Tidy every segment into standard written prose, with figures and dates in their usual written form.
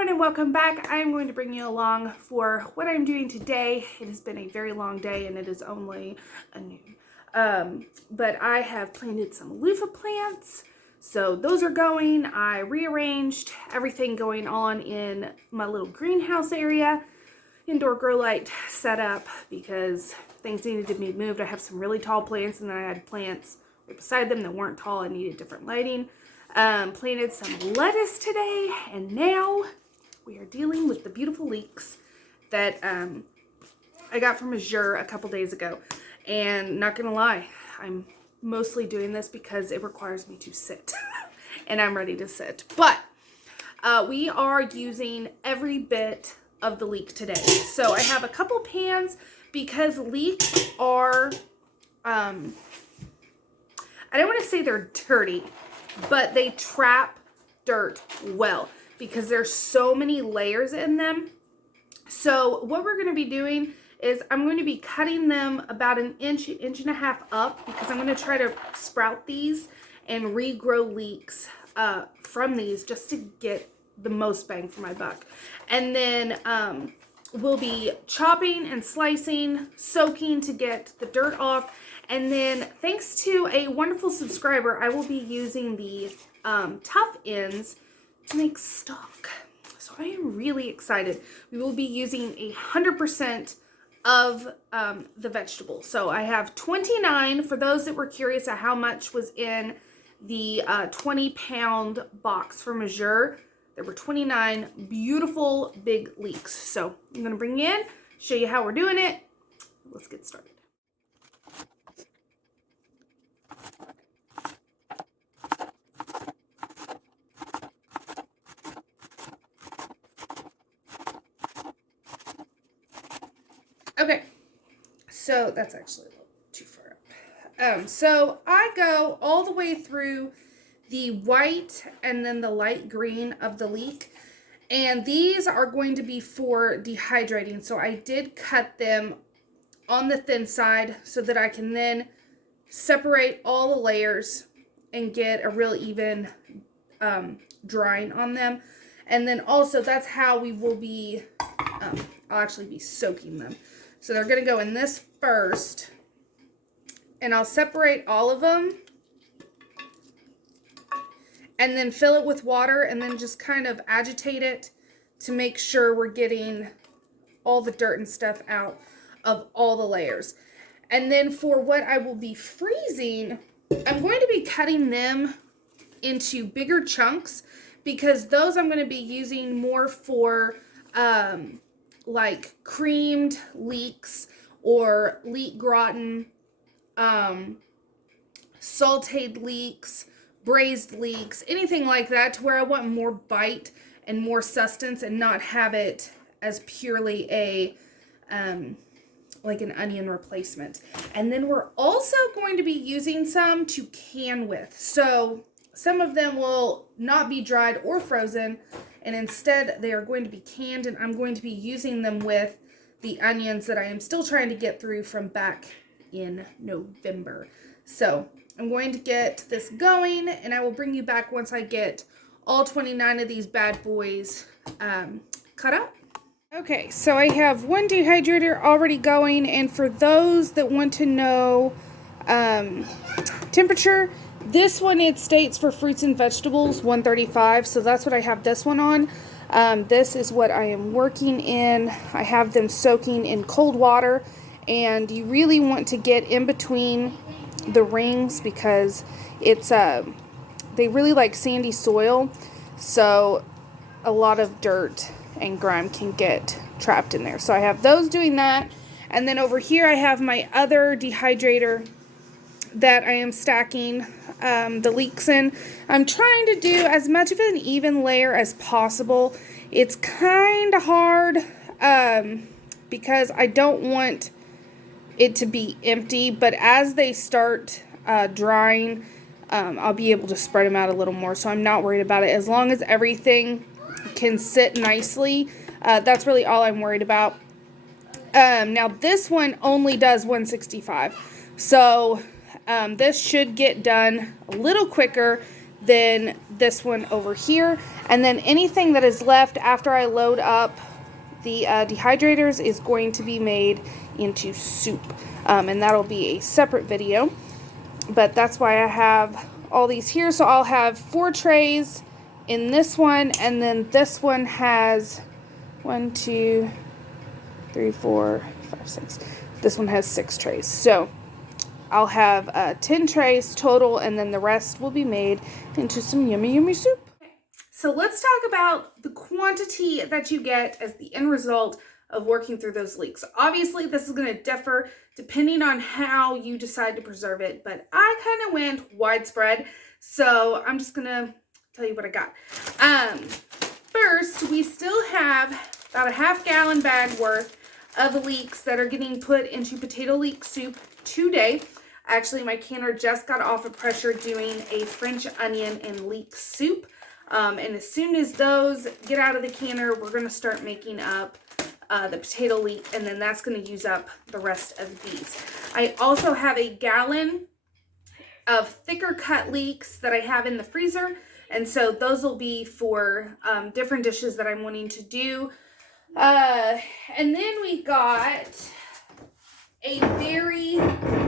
everyone and welcome back. I am going to bring you along for what I'm doing today. It has been a very long day and it is only noon. But I have planted some loofah plants. So those are going. I rearranged everything going on in my little greenhouse area. Indoor grow light set up because things needed to be moved. I have some really tall plants and then I had plants right beside them that weren't tall and needed different lighting. Planted some lettuce today, and now we are dealing with the beautiful leeks that I got from Azure a couple days ago. And not gonna lie, I'm mostly doing this because it requires me to sit and I'm ready to sit. But we are using every bit of the leek today. So I have a couple pans because leeks are I don't want to say they're dirty, but they trap dirt well because there's so many layers in them. So what we're going to be doing is I'm going to be cutting them about an inch and a half up because I'm going to try to sprout these and regrow leeks from these just to get the most bang for my buck. And then we'll be chopping and slicing, soaking to get the dirt off. And then thanks to a wonderful subscriber, I will be using the tough ends to make stock. So I am really excited. We will be using 100% of the vegetables. So I have 29 for those that were curious at how much was in the 20-pound box from Azure. There were 29 beautiful big leeks. So I'm going to bring you in, show you how we're doing it. Let's get started. Okay, so that's actually a little too far up. So I go all the way through the white and then the light green of the leek. And these are going to be for dehydrating. So I did cut them on the thin side so that I can then separate all the layers and get a real even drying on them. And then also that's how we will be, I'll actually be soaking them. So they're going to go in this first, and I'll separate all of them and then fill it with water and then just kind of agitate it to make sure we're getting all the dirt and stuff out of all the layers. And then for what I will be freezing, I'm going to be cutting them into bigger chunks because those I'm going to be using more for like creamed leeks or leek gratin, sauteed leeks, braised leeks, anything like that, to where I want more bite and more sustenance and not have it as purely a like an onion replacement. And then we're also going to be using some to can with. So some of them will not be dried or frozen, and instead they are going to be canned, and I'm going to be using them with the onions that I am still trying to get through from back in November. So I'm going to get this going, and I will bring you back once I get all 29 of these bad boys cut up. Okay, so I have one dehydrator already going, and for those that want to know temperature, this one, it states for fruits and vegetables 135, so that's what I have this one on. This is what I am working in. I have them soaking in cold water, and you really want to get in between the rings because it's they really like sandy soil, so a lot of dirt and grime can get trapped in there. So I have those doing that, and then over here I have my other dehydrator that I am stacking the leeks in. I'm trying to do as much of an even layer as possible. It's kind of hard because I don't want it to be empty, but as they start drying, I'll be able to spread them out a little more, so I'm not worried about it. As long as everything can sit nicely, that's really all I'm worried about. Now this one only does 165, so this should get done a little quicker then this one over here, and then anything that is left after I load up the dehydrators is going to be made into soup, and that'll be a separate video, but that's why I have all these here. So I'll have 4 trays in this one, and then this one has 1, 2, 3, 4, 5, 6. This one has 6 trays. So I'll have 10 trays total, and then the rest will be made into some yummy, yummy soup. So let's talk about the quantity that you get as the end result of working through those leeks. Obviously, this is going to differ depending on how you decide to preserve it, but I kind of went widespread, so I'm just going to tell you what I got. First, we still have about a half-gallon bag worth of leeks that are getting put into potato leek soup today. Actually, my canner just got off of pressure doing a French onion and leek soup. And as soon as those get out of the canner, we're going to start making up the potato leek, and then that's going to use up the rest of these. I also have a gallon of thicker cut leeks that I have in the freezer, and so those will be for different dishes that I'm wanting to do. And then we got a very,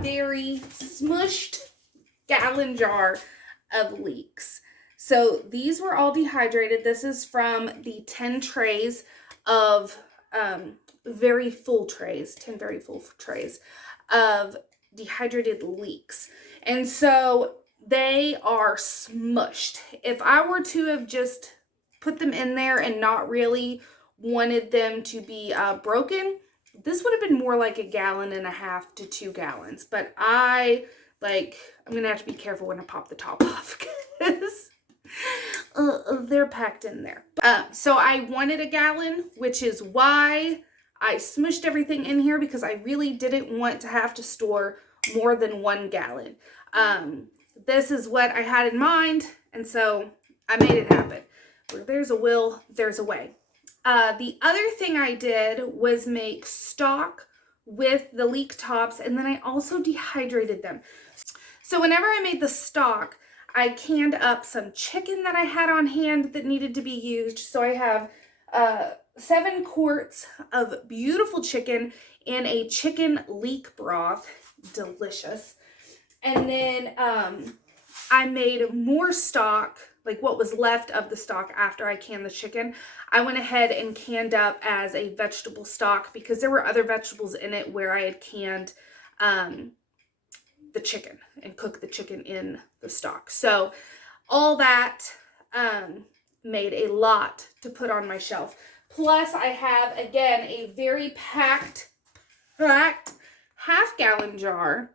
very smushed gallon jar of leeks. So these were all dehydrated. This is from the 10 trays of very full trays, 10 very full trays of dehydrated leeks. And so they are smushed. If I were to have just put them in there and not really wanted them to be broken, this would have been more like 1.5 gallons to 2 gallons. But I'm gonna have to be careful when I pop the top off because they're packed in there. So I wanted 1 gallon, which is why I smushed everything in here, because I really didn't want to have to store more than 1 gallon. This is what I had in mind, and so I made it happen. Where there's a will, there's a way. The other thing I did was make stock with the leek tops, and then I also dehydrated them. So whenever I made the stock, I canned up some chicken that I had on hand that needed to be used. So I have 7 quarts of beautiful chicken in a chicken leek broth. Delicious. And then I made more stock, like what was left of the stock after I canned the chicken. I went ahead and canned up as a vegetable stock because there were other vegetables in it where I had canned the chicken and cooked the chicken in the stock. So all that made a lot to put on my shelf. Plus I have, again, a very packed half-gallon jar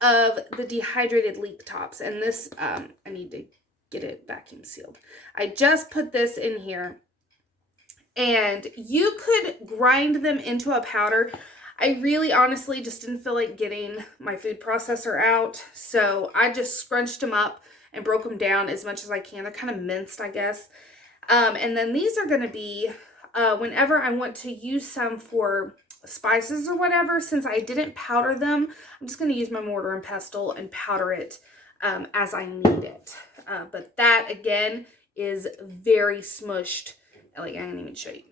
of the dehydrated leek tops. And this, I need to get it vacuum sealed. I just put this in here, and you could grind them into a powder. I really honestly just didn't feel like getting my food processor out, so I just scrunched them up and broke them down as much as I can. They're kind of minced, I guess. And then these are going to be, whenever I want to use some for spices or whatever, since I didn't powder them, I'm just going to use my mortar and pestle and powder it as I need it. But that, again, is very smushed. Like, I didn't even show you.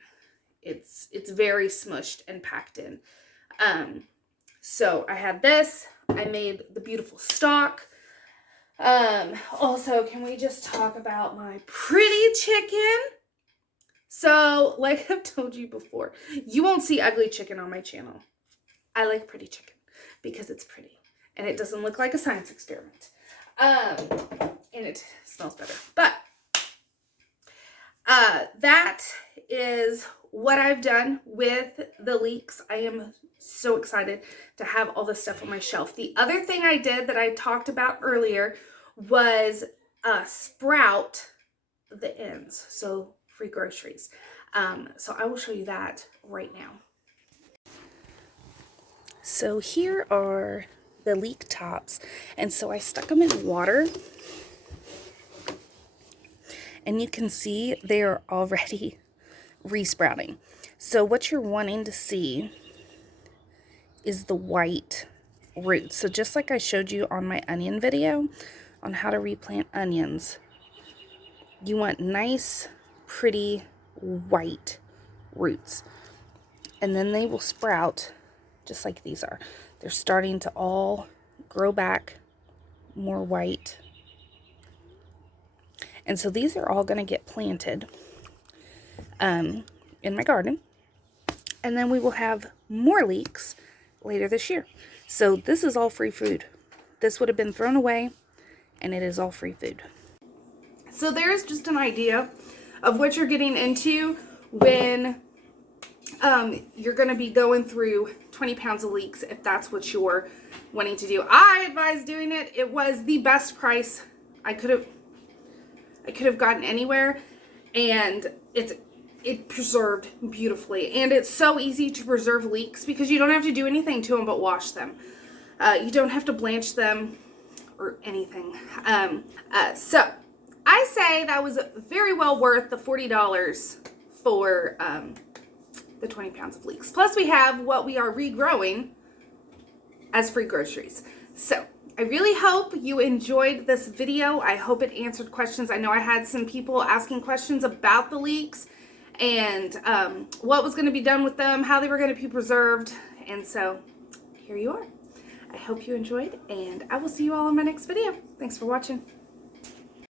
It's very smushed and packed in. So I had this. I made the beautiful stock. Also, can we just talk about my pretty chicken? So, like I've told you before, you won't see ugly chicken on my channel. I like pretty chicken because it's pretty and it doesn't look like a science experiment. And it smells better. But that is what I've done with the leeks. I am so excited to have all this stuff on my shelf. The other thing I did that I talked about earlier was sprout the ends. So free groceries. So I will show you that right now. So here are the leek tops. And so I stuck them in water. And you can see they are already resprouting. So what you're wanting to see is the white roots. So just like I showed you on my onion video, on how to replant onions. You want nice, pretty, white roots. And then they will sprout just like these are. They're starting to all grow back more white. And so these are all going to get planted in my garden. And then we will have more leeks later this year. So this is all free food. This would have been thrown away, and it is all free food. So there's just an idea of what you're getting into when you're going to be going through 20 pounds of leeks, if that's what you're wanting to do. I advise doing it. It was the best price I could have gotten anywhere, and it preserved beautifully. And it's so easy to preserve leeks because you don't have to do anything to them but wash them. You don't have to blanch them or anything. So I say that was very well worth the $40 for the 20 pounds of leeks. Plus we have what we are regrowing as free groceries. So I really hope you enjoyed this video. I hope it answered questions. I know I had some people asking questions about the leeks and what was going to be done with them, how they were going to be preserved. And so here you are. I hope you enjoyed, and I will see you all in my next video. Thanks for watching.